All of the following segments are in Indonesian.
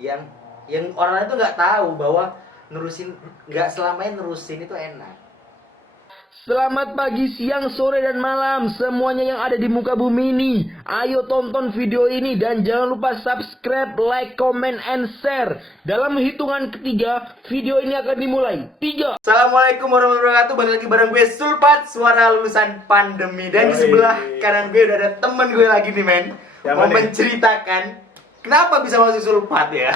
yang orang itu nggak tahu bahwa nggak selamanya nerusin itu enak. Selamat pagi, siang, sore, dan malam semuanya yang ada di muka bumi ini. Ayo tonton video ini dan jangan lupa subscribe, like, comment, and share. Dalam hitungan ketiga, video ini akan dimulai. 3. Assalamualaikum warahmatullahi wabarakatuh. Balik lagi bareng gue Sulpat, suara lulusan pandemi. Dan di sebelah kanan gue udah ada temen gue lagi nih men. Mau menceritakan kenapa bisa masuk Sulpat ya.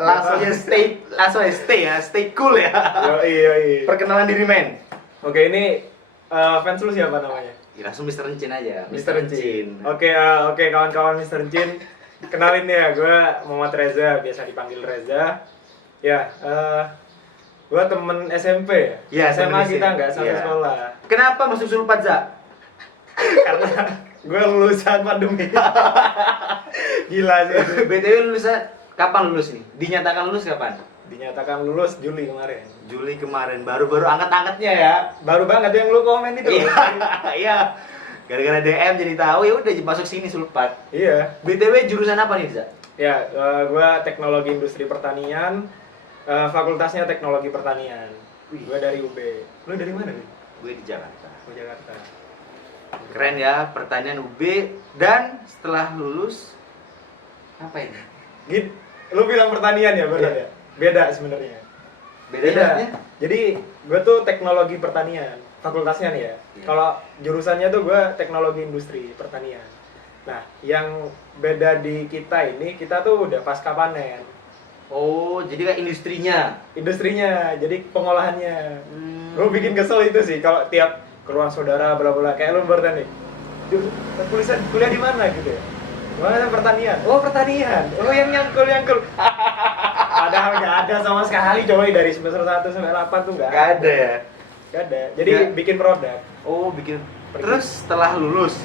Langsung stay cool ya. Yoi. Perkenalan diri men. Oke, ini fans lu siapa namanya? Ya, langsung Mr. Encin aja. Mr. Encin. Oke, kawan-kawan Mr. Encin. Kenalin ya, gue Muhammad Reza, biasa dipanggil Reza. Ya, gue temen SMP ya. Iya, SMA temen kita SMP. nggak satu Iya. sekolah. Kenapa masuk Sulpat, Za? Karena gue lulusan pandemi. Gila sih. BTW lulusan kapan lulus nih? Dinyatakan lulus kapan? Dinyatakan lulus Juli kemarin. Juli kemarin, baru angkat-angkatnya ya. Baru banget yang lu komen itu. Iya. Gara-gara DM jadi tahu ya udah masuk sini Sulpat. Iya. BTW jurusan apa nih, Za? Ya, gue teknologi industri pertanian. Fakultasnya teknologi pertanian. Gue dari UB. Lu dari mana nih? Gue di Jakarta. Oh, Jakarta. Keren ya, pertanian UB. Dan setelah lulus apa ini? Gitu. Lu bilang pertanian ya, benar Iya. ya? Beda sebenarnya. Bedanya? Jadi, gue tuh teknologi pertanian. Fakultasnya nih ya. Iya. Kalau jurusannya tuh gue teknologi industri pertanian. Nah, yang beda di kita ini, kita tuh udah pasca panen. Oh, jadi kayak industrinya. Industrinya, jadi pengolahannya. Gue bikin kesel itu sih kalau tiap ke ruang saudara bla bla kayak lu bertani. Tulisan kuliah di mana gitu ya? Mana pertanian? Oh, pertanian. Oh, yang nyangkul. Padahal nggak ada sama sekali coy, dari semester 1 sampai 8 tuh nggak ada ya? Nggak ada. Jadi Nggak. bikin produk. Oh, bikin. Terus setelah lulus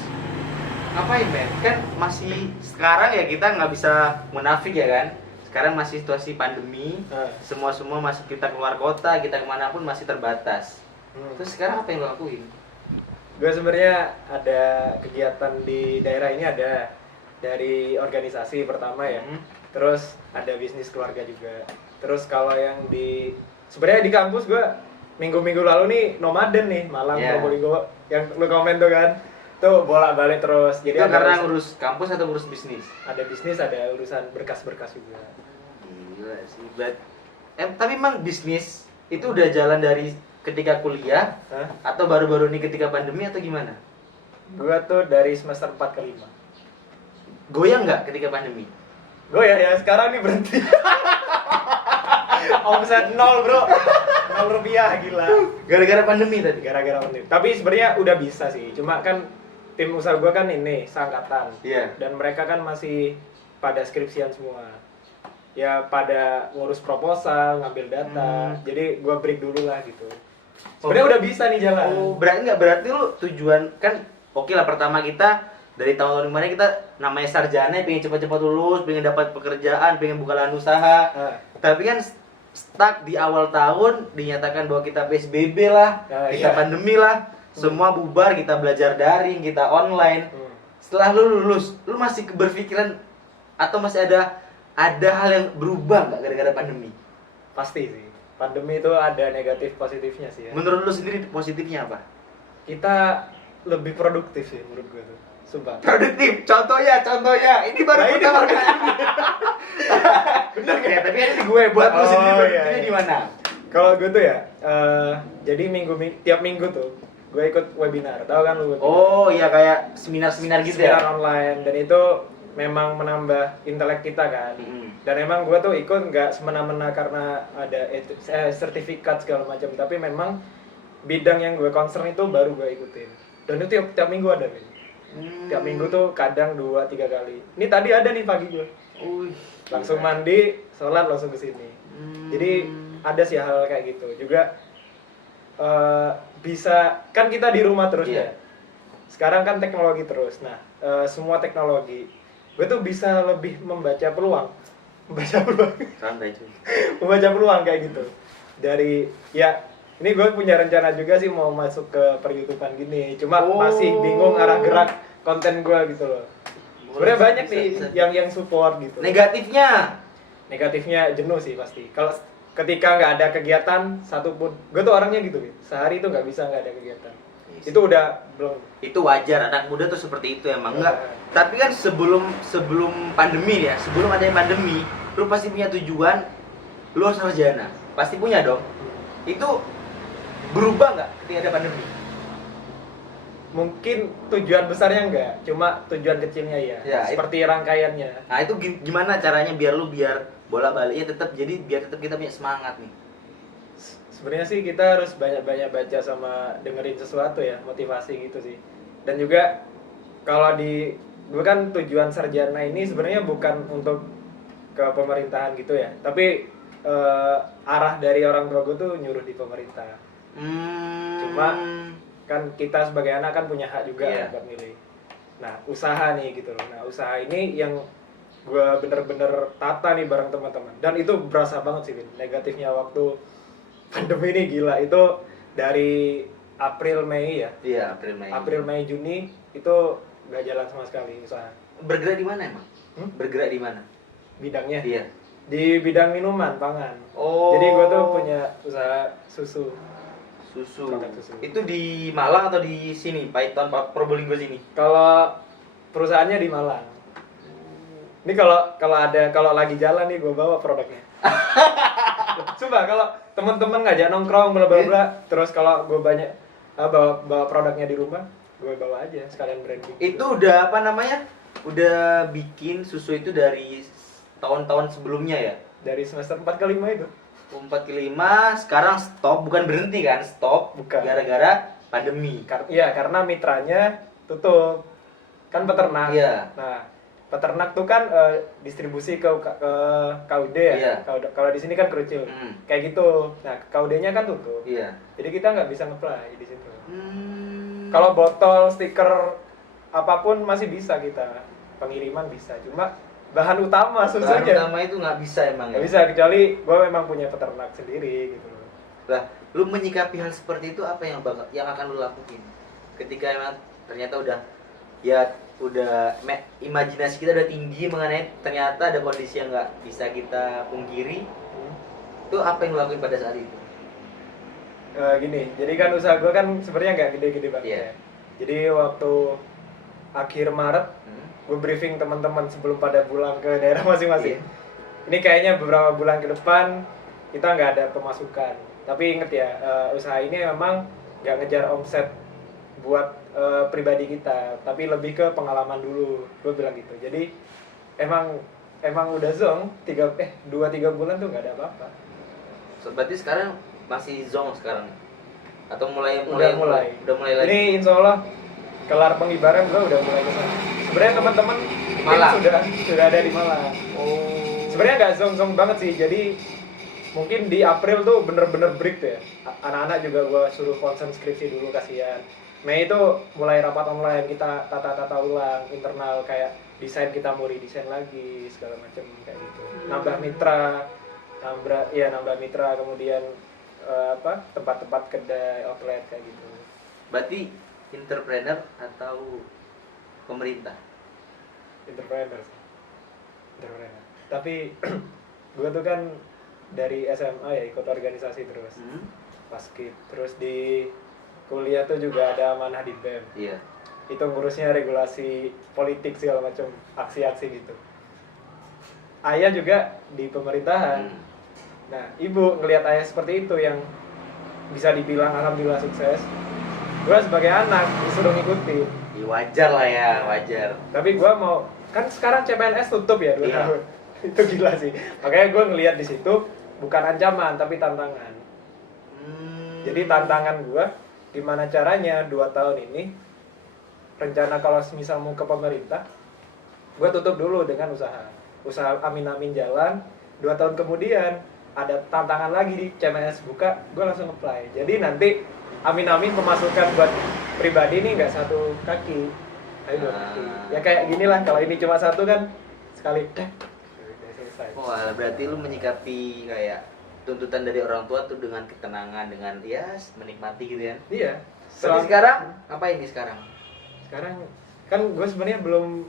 ngapain men? Kan masih sekarang ya kita nggak bisa munafik ya kan? Sekarang masih situasi pandemi, semua masih kita keluar kota, kita kemanapun masih terbatas. Terus sekarang apa yang lo lakuin? Gue sebenarnya ada kegiatan di daerah ini, ada dari organisasi pertama ya. Terus ada bisnis keluarga juga. Terus kalau yang sebenarnya di kampus gue minggu-minggu lalu nih nomaden nih, Malang, Probolinggo, yang lu komen tuh kan. Tuh bolak-balik terus. Jadi itu karena ngurus kampus atau ngurus bisnis? Ada bisnis, ada urusan berkas-berkas juga. Gila sih. Tapi emang bisnis itu udah jalan dari ketika kuliah atau baru-baru ini ketika pandemi atau gimana? Gue tuh dari semester 4 ke 5. Goyang nggak ketika pandemi? Gue ya sekarang nih berhenti. Omset 0 bro, 0 rupiah, gila. Gara-gara pandemi tadi? Gara-gara pandemi. Tapi sebenarnya udah bisa sih, cuma kan tim usaha gue kan ini seangkatan. Iya. Dan mereka kan masih pada skripsian semua. Ya pada ngurus proposal, ngambil data. Jadi gue break dulu lah gitu. Sebenarnya udah bisa nih jalan. Oh, berarti lu tujuan kan oke lah, pertama kita dari tahun-tahun kemarin kita namanya sarjana, pengen cepat-cepat lulus, pengen dapat pekerjaan, pengen buka lahan usaha. Tapi kan stuck di awal tahun dinyatakan bahwa kita PSBB lah, kita pandemi lah, semua bubar, kita belajar daring, kita online. Setelah lu lulus, lu masih berpikiran atau masih ada hal yang berubah nggak gara-gara pandemi? Pasti sih. Pandemi itu ada negatif positifnya sih ya. Menurut lu sendiri positifnya apa? Kita lebih produktif sih menurut gue tuh. Sumpah. Produktif, contohnya, ini baru Nah, ini pertama baru kali. Bener ya, tapi kan ini gue buat lu sendiri produktifnya di mana? Kalau gue tuh ya, jadi tiap minggu tuh gue ikut webinar, tahu kan lu? Webinar? Oh iya, kayak seminar-seminar gitu ya? Seminar online, dan itu memang menambah intelek kita kan. Dan emang gue tuh ikut nggak semena-mena karena ada sertifikat segala macam, tapi memang bidang yang gue concern itu baru gue ikutin. Dan itu tiap minggu ada nih. Tiap minggu tuh kadang 2-3 kali. Ini tadi ada nih pagi gue. Langsung mandi, sholat langsung ke sini. Jadi ada sih hal kayak gitu. Juga bisa kan kita di rumah terus ya. Sekarang kan teknologi terus. Nah, semua teknologi gue tuh bisa lebih membaca peluang. Santai cuy. Membaca peluang kayak gitu. Dari ya ini gue punya rencana juga sih mau masuk ke per-YouTubean gini. Cuma masih bingung arah gerak konten gue gitu loh. Sebenarnya banyak nih yang support gitu. Negatifnya negatifnya jenuh sih pasti. Kalau ketika nggak ada kegiatan satupun, gue tuh orangnya gitu, sehari itu nggak bisa nggak ada kegiatan. Yes. Itu udah belum. Itu wajar, anak muda tuh seperti itu emang. Enggak. Ya. Tapi kan sebelum pandemi ya, sebelum adanya pandemi, lu pasti punya tujuan, lu harus sarjana. Pasti punya dong. Itu berubah nggak ketika ada pandemi? Mungkin tujuan besarnya enggak, cuma tujuan kecilnya ya. Ya, Seperti rangkaiannya. Nah itu gimana caranya biar bola baliknya tetap, jadi biar tetap kita punya semangat nih. Sebenarnya sih kita harus banyak-banyak baca sama dengerin sesuatu ya, motivasi gitu sih. Dan juga kalau di gue kan tujuan sarjana ini sebenarnya bukan untuk ke pemerintahan gitu ya, tapi arah dari orang tua gue tuh nyuruh di pemerintah. Cuma kan kita sebagai anak kan punya hak juga Iya. buat milih. Nah usaha nih gitu loh. Nah usaha ini yang gue bener-bener tata nih bareng teman-teman. Dan itu berasa banget sih, Vin. Negatifnya waktu pandemi ini gila. Itu dari April Mei ya. Iya, April Mei. Juni itu gak jalan sama sekali usaha. Bergerak di mana emang? Bergerak di mana? Bidangnya Iya. di bidang minuman, pangan. Oh. Jadi gue tuh punya usaha susu. Produk susu. Itu di Malang atau di sini, Python Probolinggo sini? Kalau perusahaannya di Malang. Ini kalau lagi jalan nih gue bawa produknya. Coba kalau teman-teman ngajak nongkrong bla bla bla, terus kalau gue banyak bawa produknya di rumah, gue bawa aja sekalian branding. Itu udah apa namanya? Udah bikin susu itu dari tahun-tahun sebelumnya ya? Dari semester 4 ke 5 itu. 4 ke 5, sekarang stop, bukan berhenti kan? Stop, Bukan. gara-gara pandemi. Iya, karena mitranya tutup. Kan peternak. Iya. Nah, peternak tuh kan distribusi ke KUD ya. Iya. Kalau di sini kan kerucil. Kayak gitu. Nah, KUD-nya kan tutup. Iya. Jadi kita nggak bisa nge-apply di situ. Kalau botol, stiker apapun masih bisa kita. Pengiriman bisa. Cuma bahan utama Bahan susunya utama itu nggak bisa emang nggak ya? bisa, kecuali gue memang punya peternak sendiri gitu loh. Lah, lu menyikapi hal seperti itu apa yang akan lu lakuin? Ketika emang ternyata imajinasi kita udah tinggi mengenai ternyata ada kondisi yang nggak bisa kita pungkiri. Itu apa yang lu lakuin pada saat itu? Gini, jadi kan usaha gue kan sebenarnya nggak gede-gede banget Iya. ya. Jadi waktu akhir Maret gue briefing teman-teman sebelum pada pulang ke daerah masing-masing. Iya. Ini kayaknya beberapa bulan ke depan kita nggak ada pemasukan. Tapi inget ya, usaha ini memang nggak ngejar omset buat pribadi kita, tapi lebih ke pengalaman dulu. Gue bilang gitu. Jadi emang udah zonk 2-3 bulan tuh nggak ada apa-apa. Berarti sekarang masih zong sekarang? Atau mulai Udah mulai lagi? Ini insya Allah kelar pengibaran gue udah mulai kesana. Sebenarnya teman-teman Malang. sudah ada di Malang. Oh. Sebenarnya nggak zong banget sih. Jadi mungkin di April tuh bener-bener break tuh ya. Anak-anak juga gue suruh konsen skripsi dulu, kasihan. Mei itu mulai rapat online, kita tata ulang internal, kayak desain kita mau redesain lagi segala macam kayak gitu. Nambah mitra, kemudian tempat-tempat kedai, outlet kayak gitu. Berarti entrepreneur atau pemerintah? Entrepreneur. Tapi gue tuh kan dari SMA ya ikut organisasi terus. Paskib. Terus di kuliah tuh juga ada amanah di BEM. Iya. Itu ngurusnya regulasi politik segala macam, aksi-aksi gitu. Ayah juga di pemerintahan. Nah, ibu ngelihat ayah seperti itu yang bisa dibilang alhamdulillah sukses. Gue sebagai anak disuruh ngikutin. Ya, wajar lah ya, wajar. Tapi gue mau, kan sekarang CPNS tutup ya 2 Iya. tahun. Itu gila sih. Makanya gue ngelihat di situ bukan ancaman tapi tantangan. Jadi tantangan gue, gimana caranya 2 tahun ini rencana kalau misal mau ke pemerintah, gue tutup dulu dengan usaha amin-amin jalan. 2 tahun kemudian ada tantangan lagi di CMS buka, gue langsung apply. Jadi nanti amin-amin pemasukan buat pribadi ini nggak satu kaki, tapi 2 kaki. Ya kayak gini lah, kalau ini cuma satu kan sekali udah selesai. Wah, berarti lu menyikapi kayak tuntutan dari orang tua tuh dengan ketenangan, dengan menikmati gitu ya. Iya. Berarti sekarang apa ini sekarang? Sekarang kan gue sebenarnya belum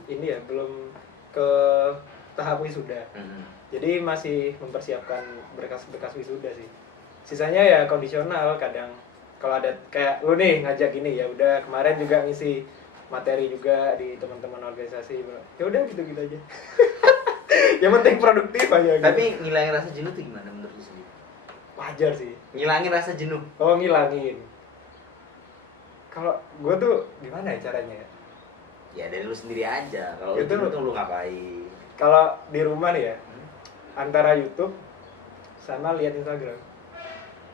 ke tahap wisuda. Jadi masih mempersiapkan berkas-berkas wisuda sih. Sisanya ya kondisional kadang. Kalau ada kayak lu nih ngajak gini ya udah kemarin juga ngisi materi juga di teman-teman organisasi. Ya udah gitu-gitu aja. Yang penting produktif aja gitu. Tapi ngilangin rasa jenuh tuh gimana menurut lu sendiri? Wajar sih. Ngilangin rasa jenuh. Oh, ngilangin. Kalau gue tuh gimana ya caranya ya? Ya dari lu sendiri aja. Kalau lu Itu jenuh tuh lu ngapain? Kalau di rumah nih ya, antara YouTube sama lihat Instagram.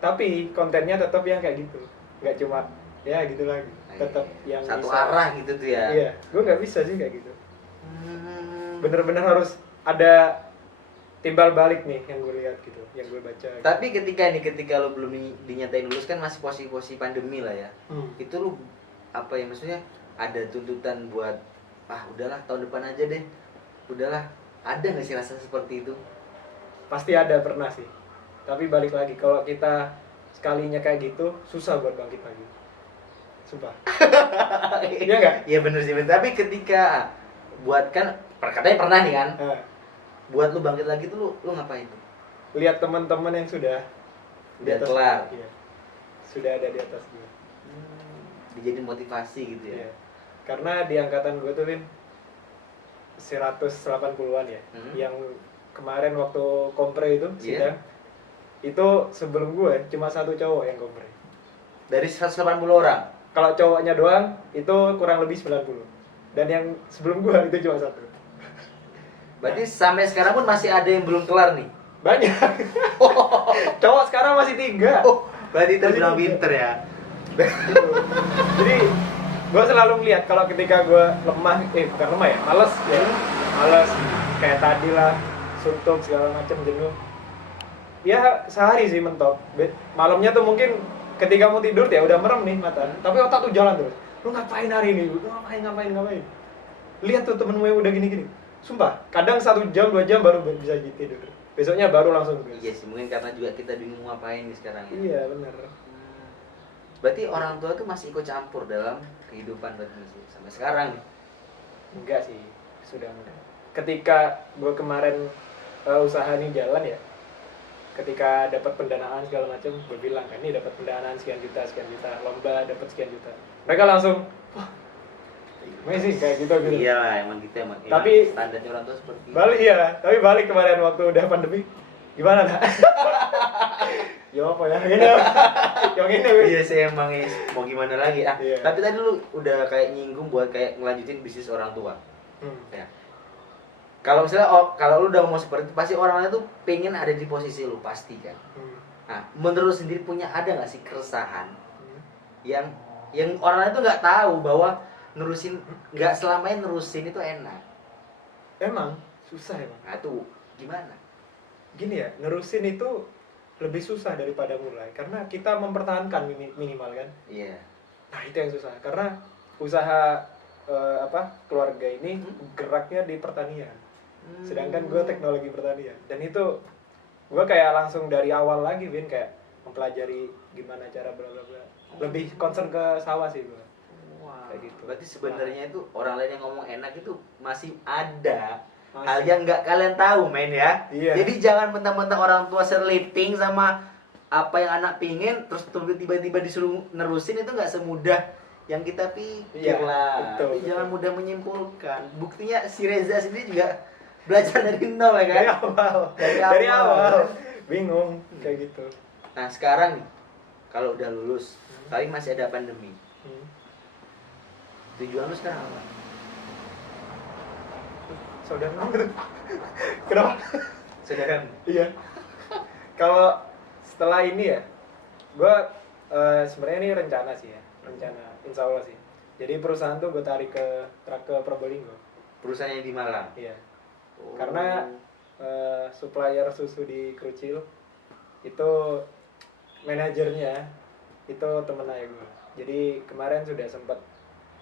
Tapi kontennya tetap yang kayak gitu. Nggak cuma ya gitu lagi. Tetap yang satu bisa. arah gitu tuh ya. Iya, gue nggak bisa sih kayak gitu. Bener-bener harus ada timbal balik nih yang gue lihat gitu, yang gue baca. Gitu. Tapi ketika lu belum dinyatain lulus kan masih posisi pandemi lah ya. Itu lu apa ya maksudnya ada tuntutan buat udahlah tahun depan aja deh. Udahlah, ada nggak sih rasa seperti itu? Pasti ada, pernah sih. Tapi balik lagi kalau kita sekalinya kayak gitu susah buat bangkit lagi. Sumpah. Iya nggak? Iya bener sih, bener. Tapi ketika buat kan katanya pernah nih kan, buat lu bangkit lagi tuh lu ngapain tuh? Lihat teman-teman yang sudah Udah kelar. Iya. Sudah ada di atas gue. Dijadiin motivasi gitu ya. Iya. Karena di angkatan gue tuh Vin 180-an ya. Yang kemarin waktu kompre itu sidang. Itu sebelum gue cuma satu cowok yang kompre. Dari 180 orang. Kalau cowoknya doang itu kurang lebih 90. Dan yang sebelum gue itu cuma satu. Berarti sampai sekarang pun masih ada yang belum kelar nih. Banyak. Cowok sekarang masih 3. Berarti terbilang pinter ya. Jadi gue selalu melihat kalau ketika gue lemah, bukan lemah ya, males ya, males kayak tadi lah, suntuk segala macam jenuh. Ya sehari sih mentok. Malamnya tuh mungkin ketika mau tidur ya udah merem nih mata, tapi otak tuh jalan terus. Lu ngapain hari ini? Lu ngapain? Lihat tuh temenmu yang udah gini-gini. Sumpah, kadang 1 jam 2 jam baru bisa tidur. Besoknya baru langsung gas. Iya sih, mungkin karena juga kita bingung ngapain nih sekarang ya. Iya benar. Berarti orang tua tuh masih ikut campur dalam kehidupan bermusik sampai sekarang nih. Enggak sih, sudah enggak. Ketika gue kemarin usaha ini jalan ya, ketika dapat pendanaan segala macam, gue bilang kan ini dapat pendanaan sekian juta, lomba dapat sekian juta. Mereka langsung, wah, amazing kayak gitu. Iya lah, emang gitu emang. Tapi standarnya orang tua seperti itu. Tapi balik kemarin waktu udah pandemi, gimana nak? Ya apa ya, gini. Yang ini. Iya sih emang mau gimana lagi. Iya. Tapi tadi lu udah kayak nyinggung buat kayak ngelanjutin bisnis orang tua. Ya. Kalau misalnya kalau lu udah mau seperti itu, pasti orang-orang tuh pengen ada di posisi lu pasti kan. Nah, menurut lu sendiri ada nggak sih keresahan yang orang itu nggak tahu bahwa nggak selamanya nerusin itu enak. Emang susah emang. Nah tuh gimana? Gini ya, nerusin itu lebih susah daripada mulai karena kita mempertahankan minimal kan. Iya. Nah itu yang susah karena usaha keluarga ini geraknya di pertanian. Sedangkan gue teknologi pertanian dan itu gue kayak langsung dari awal lagi Vin kayak mempelajari gimana cara bla bla bla. Lebih concern ke sawah sih gue. Kayak gitu. Berarti sebenarnya itu orang lain yang ngomong enak itu masih ada hal yang nggak kalian tahu men ya. Iya. Jadi jangan mentang-mentang orang tua seliping sama apa yang anak pingin terus tiba-tiba disuruh nerusin itu nggak semudah yang kita pikir lah. Betul. Jadi jangan mudah menyimpulkan. Buktinya si Reza sendiri juga belajar dari nol ya kan? Dari awal. Bingung kayak gitu. Nah sekarang nih kalau udah lulus tapi masih ada pandemi. Tujuan lu sekarang apa? Saudara gitu. Kenapa? Saudara. Iya. Kalau setelah ini ya, gue sebenarnya ini rencana sih ya, insya Allah sih. Jadi perusahaan tuh gue tarik ke Probolinggo. Perusahaan yang di Malang. Iya. Karena supplier susu di Krucil itu manajernya itu temen ayah gue. Jadi kemarin sudah sempat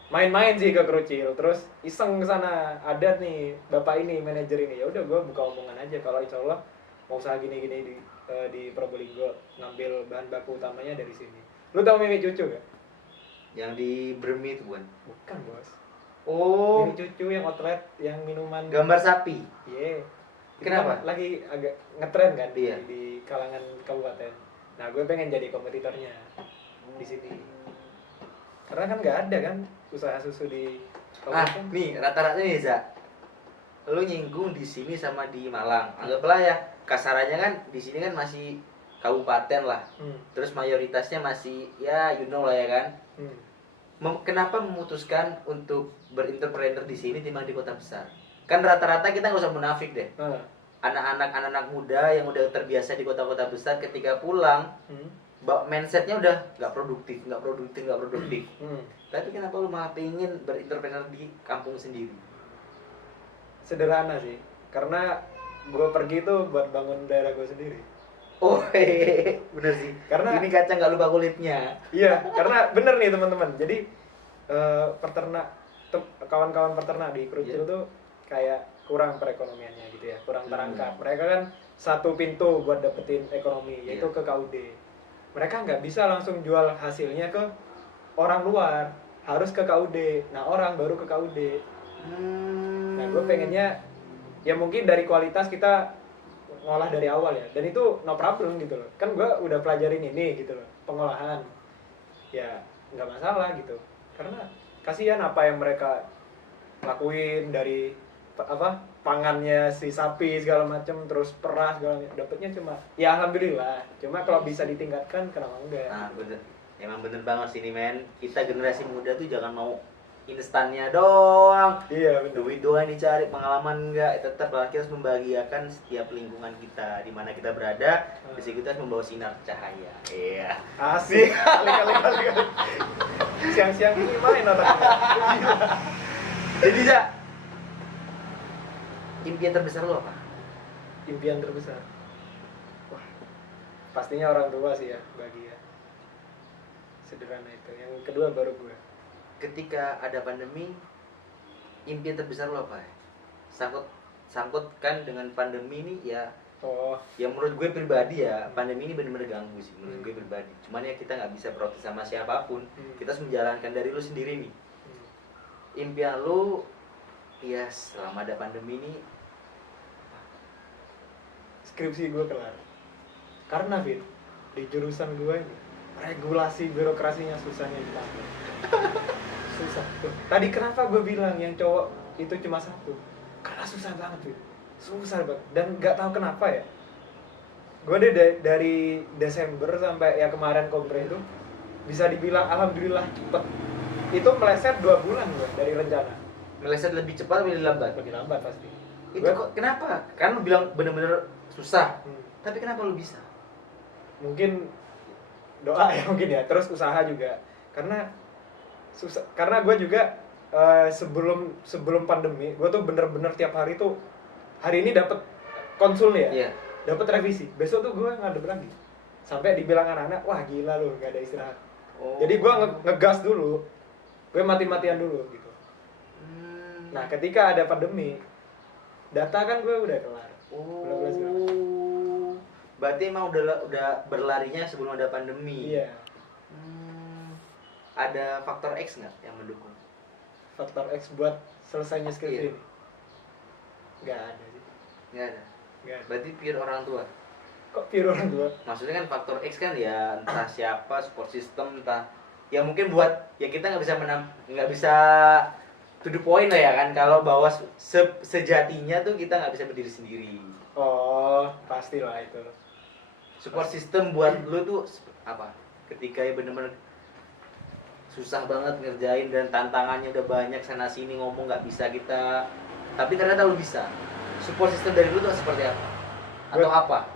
main-main sih ke Krucil, terus iseng ke sana, ada nih bapak ini manajer ini, ya udah gue buka omongan aja kalau insya Allah mau usaha gini-gini di Probolinggo, ngambil bahan baku utamanya dari sini. Lu tau Mimi Cucu gak? Yang di Bremi itu bukan? Bukan bos. Oh, Mimi Cucu yang outlet, yang minuman. gambar sapi. Iya. Kenapa? Kan lagi agak ngetren kan Iya. di kalangan kabupaten. Nah, gue pengen jadi kompetitornya di sini. Karena kan nggak ada kan usaha susu di kabupaten. Nih rata-rata nih Za, lu nyinggung di sini sama di Malang. Anggaplah ya kasarannya kan di sini kan masih kabupaten lah. Terus mayoritasnya masih ya you know lah ya kan. Kenapa memutuskan untuk berentrepreneur di sini dibanding di kota besar? Kan rata-rata kita nggak usah munafik deh. Anak-anak muda yang udah terbiasa di kota-kota besar ketika pulang, mindsetnya udah nggak produktif. Tapi kenapa lu malah pengen berentrepreneur di kampung sendiri? Sederhana sih, karena gue pergi tuh buat bangun daerah gue sendiri. Oh hehehe, bener sih. Karena ini kacang nggak lupa kulitnya. Iya, karena bener nih teman-teman. Jadi kawan-kawan peternak di Krucil tuh kayak kurang perekonomiannya gitu ya, kurang terangkat. Mereka kan satu pintu buat dapetin ekonomi, yaitu ke KUD. Mereka nggak bisa langsung jual hasilnya ke orang luar, harus ke KUD. Nah, orang baru ke KUD. Nah, gue pengennya ya mungkin dari kualitas kita ngolah dari awal ya, dan itu no problem gitu loh. Kan gue udah pelajarin ini gitu loh, pengolahan. Ya nggak masalah gitu, karena kasihan apa yang mereka lakuin dari pangannya si sapi segala macam, terus perah segala macam, dapetnya cuma ya alhamdulillah. Cuma kalau bisa ditingkatkan kenapa enggak? Nah bener, emang bener banget sih nih men. Kita generasi muda tuh jangan mau instannya doang. Iya bener. Duit doang dicari, pengalaman enggak. Tetap kita harus membahagiakan setiap lingkungan kita di mana kita berada. Di situ kita harus membawa sinar cahaya. Iya. Asik. Kali. Siang-siang ini main otaknya. Jadi Za, impian terbesar lo apa? Impian terbesar. Wah, pastinya orang tua sih ya, bahagia. Sederhana itu. Yang kedua baru gue. Ketika ada pandemi, impian terbesar lo apa? Sangkut kan dengan pandemi ini ya. Oh, Ya menurut gue pribadi ya, pandemi ini benar-benar ganggu sih menurut gue pribadi. Cuman ya kita nggak bisa protes sama siapapun. Kita harus menjalankan dari lu sendiri nih. Impian lu ya selama ada pandemi ini skripsi gue kelar. Karena Fit, di jurusan gue ini regulasi birokrasinya susahnya ditambah. Susah tuh. Tadi kenapa gue bilang yang cowok itu cuma satu? Karena susah banget Fit. Susah banget. Dan nggak tahu kenapa ya. Gue dari Desember sampai ya kemarin kompre itu bisa dibilang alhamdulillah cepet. Itu meleset 2 bulan gue dari rencana. meleset lebih cepat lebih lambat. Lebih lambat pasti. Itu kok kenapa? Kan lu bilang bener-bener susah. Tapi kenapa lu bisa? Mungkin doa ya mungkin ya, terus usaha juga. Karena susah, karena gue juga sebelum pandemi gue tuh bener-bener tiap hari tuh, hari ini dapat konsul nih ya, Iya. dapat revisi, besok tuh gue ngadep lagi, sampai dibilang anak-anak, wah gila lu nggak ada istirahat. Oh. Jadi gue ngegas dulu, gue mati-matian dulu gitu. Nah ketika ada pandemi, data kan gue udah kelar. Oh. Berarti emang udah berlarinya sebelum ada pandemi. Iya. Ada faktor X nggak yang mendukung? Faktor X buat selesainya skripsi Iya. ini? Nggak ada sih. Nggak ada. Nggak ada. Berarti pure orang tua. Kok pure orang tua? Maksudnya kan faktor X kan ya entah siapa, support system, entah ya mungkin buat ya kita nggak bisa to the point lah ya kan, kalau bahwa sejatinya tuh kita nggak bisa berdiri sendiri. Oh, pastilah itu. Support system buat lu tuh apa? Ketika ya bener-bener susah banget ngerjain dan tantangannya udah banyak sana sini ngomong nggak bisa kita, tapi ternyata lu bisa. Support system dari lu tuh seperti apa? Atau apa?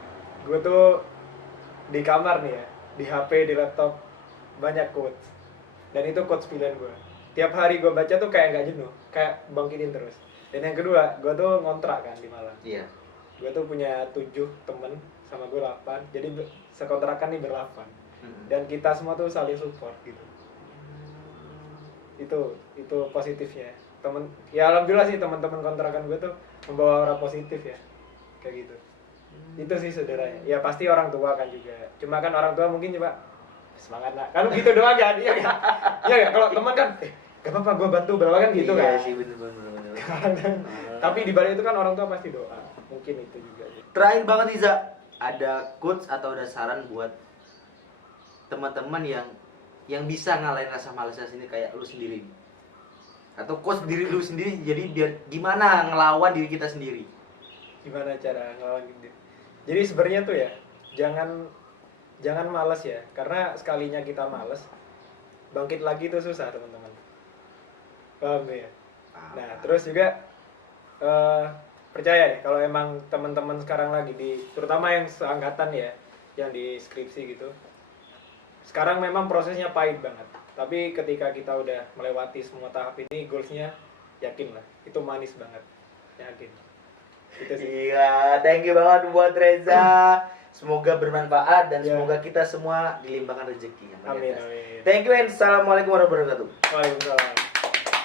Gue tuh di kamar nih ya, di HP, di laptop banyak quotes. Dan itu quotes pilihan gue. Tiap hari gue baca tuh kayak nggak jenuh, kayak bangkitin terus. Dan yang kedua, gue tuh ngontrak kan di Malang. Iya. Gue tuh punya 7 temen, sama gue 8. Jadi sekontrakan nih ber-8. Dan kita semua tuh saling support gitu. Itu positifnya. Ya alhamdulillah sih teman-teman kontrakan gue tuh membawa aura positif ya. Kayak gitu. Itu sih saudaranya. Ya pasti orang tua kan juga. Cuma kan orang tua mungkin coba semangat nak. Kan gitu doang kan. Iya kan? Iya kan? Kalau teman kan gak apa-apa gue bantu berapa kan gitu kan. Iya sih bener. Tapi di balik itu kan orang tua pasti doa. mungkin itu juga. Terakhir banget Iza, ada quotes atau ada saran buat teman-teman yang bisa ngalahin rasa malasnya sendiri kayak lu sendiri, atau quotes diri lu sendiri, jadi biar gimana ngelawan diri kita sendiri. Gimana cara ngelawan gitu? Jadi sebenarnya tuh ya, jangan malas ya, karena sekalinya kita malas, bangkit lagi itu susah teman-teman. Paham gak ya? Nah terus juga percaya ya, kalau emang teman-teman sekarang lagi terutama yang seangkatan ya, yang di skripsi gitu, sekarang memang prosesnya pahit banget. Tapi ketika kita udah melewati semua tahap ini, goalsnya yakin lah, itu manis banget, yakin. Gitu sih. Iya, thank you banget buat Reza. Semoga bermanfaat dan Ya. semoga kita semua dilimpahkan rezeki. Amin, amin. Thank you and assalamualaikum warahmatullahi wabarakatuh. Waalaikumsalam.